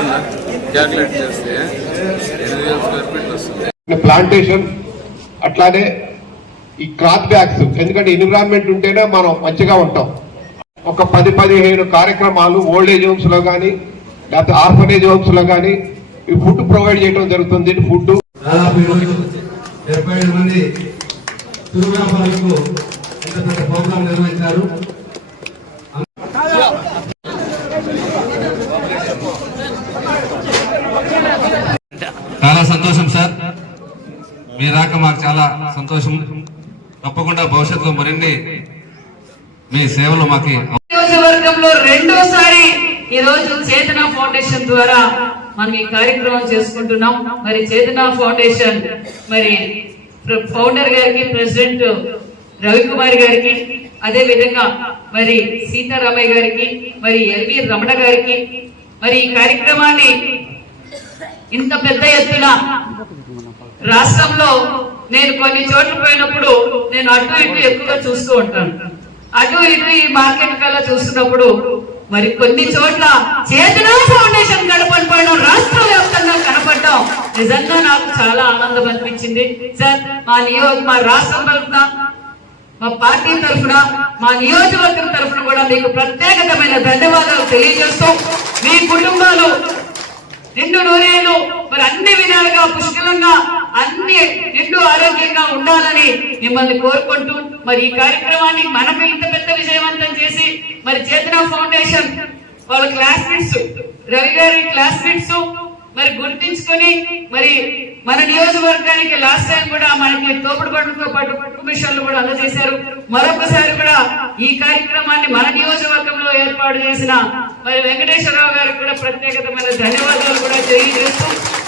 ఏమన్నా క్యాల్కులేట్ చేస్తే ఎనిమిది వేల స్క్వేర్ ఫీట్ వస్తుంది. ప్లాంటేషన్ అట్లానే ఈ క్లాత్ బ్యాగ్స్ ఎందుకంటే ఎన్విరాన్మెంట్ ఉంటేనే మనం మంచిగా ఉంటాం. ఒక పది పదిహేను కార్యక్రమాలు ఓల్డ్ ఏజ్ హోమ్స్లో కానీ లేకపోతే ఆర్ఫనేజ్ హోమ్స్లో కానీ ఈ ఫుడ్ ప్రొవైడ్ చేయడం జరుగుతుంది. ఫుడ్ డెబ్బై మంది ఇంత పెద్ద ప్రోగ్రాం నిర్వహించారు. చాలా సంతోషం సార్. మీ రాక మాకు చాలా సంతోషం. తప్పకుండా భవిష్యత్తులో మరిన్ని మీ సేవలు మాకు నియోజకవర్గంలో రెండోసారి ఈ రోజు చేతన ఫౌండేషన్ ద్వారా మనం ఈ కార్యక్రమం చేసుకుంటున్నాం. మరి చేతన ఫౌండేషన్ మరి ప్ర- ఫౌండర్ గారికి ప్రెసిడెంట్ రవికుమార్ గారికి అదే విధంగా మరి సీతారామయ్య గారికి మరి ఎల్వి రమణ గారికి మరి ఈ కార్యక్రమాన్ని ఇంత పెద్ద ఎత్తున రాష్ట్రంలో నేను కొన్ని చోట్ల పోయినప్పుడు నేను అటు ఇటు ఎక్కువగా చూస్తూ ఉంటాను. అటు ఇటు ఈ మార్కెట్ కల్లా చూస్తున్నప్పుడు మరి కొన్ని చోట్ల చేతుల ఫౌండేషన్ కనపడిపోవడం రాష్ట్ర వ్యాప్తంగా కనపడ్డాం నిజంగా నాకు చాలా ఆనందం అనిపించింది. సార్ మా నియోజక మా రాష్ట్రం తరఫున మా పార్టీ తరఫున మా నియోజకవర్గం తరఫున కూడా మీకు ప్రత్యేకమైన ధన్యవాదాలు తెలియజేస్తూ మీ కుటుంబాలు నిండు నూరేళ్ళు మరి అన్ని విధాలుగా పుష్కలంగా అన్ని నిండు ఆరోగ్యంగా ఉండాలని మిమ్మల్ని కోరుకుంటూ మరి ఈ కార్యక్రమాన్ని మనకు ఇంత పెద్ద విజయవంతం చేసి మరి చేతన ఫౌండేషన్ వాళ్ళ క్లాస్మేట్స్ రవి గారి క్లాస్మేట్స్ మరి గుర్తించుకొని మరి మన నియోజకవర్గానికి లాస్ట్ టైం కూడా మనకి తోపుడు బండ్లతో పాటు పట్టు మిషన్లు కూడా అందజేశారు. మరొకసారి కూడా ఈ కార్యక్రమాన్ని మన నియోజకవర్గంలో ఏర్పాటు చేసిన మరి వెంకటేశ్వరరావు గారికి కూడా ప్రత్యేకతమైన ధన్యవాదాలు ചെയ്തിട്ടും